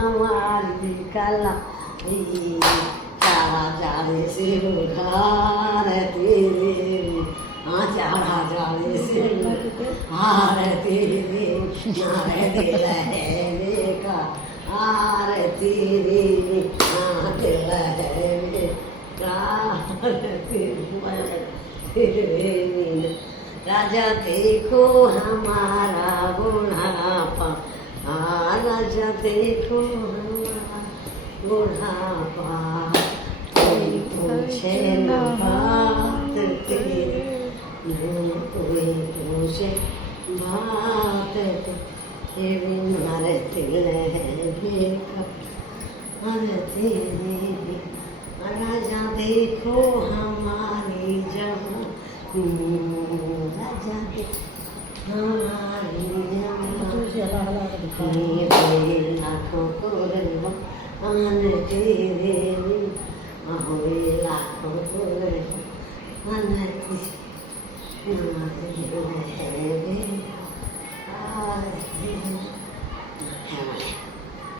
हमारी कला चारा चारे सिर घर तेरे हाँ चारा चारे सिर हार तेरे नारे दिल है मेरा हार तेरे हाँ दिल है मेरा हार तेरे राजा देखो हमारा बुढ़ापा राजा देखो हमारा बुढ़ापा कोई पूछे न बात तेरी कोई पूछे बात तेरी मारे दिल है बेका अरे तेरी राजा देखो हमारी जहाँ राजा हमारी लाखों कुर्बान तेरे हुए लाखों कुर्बान है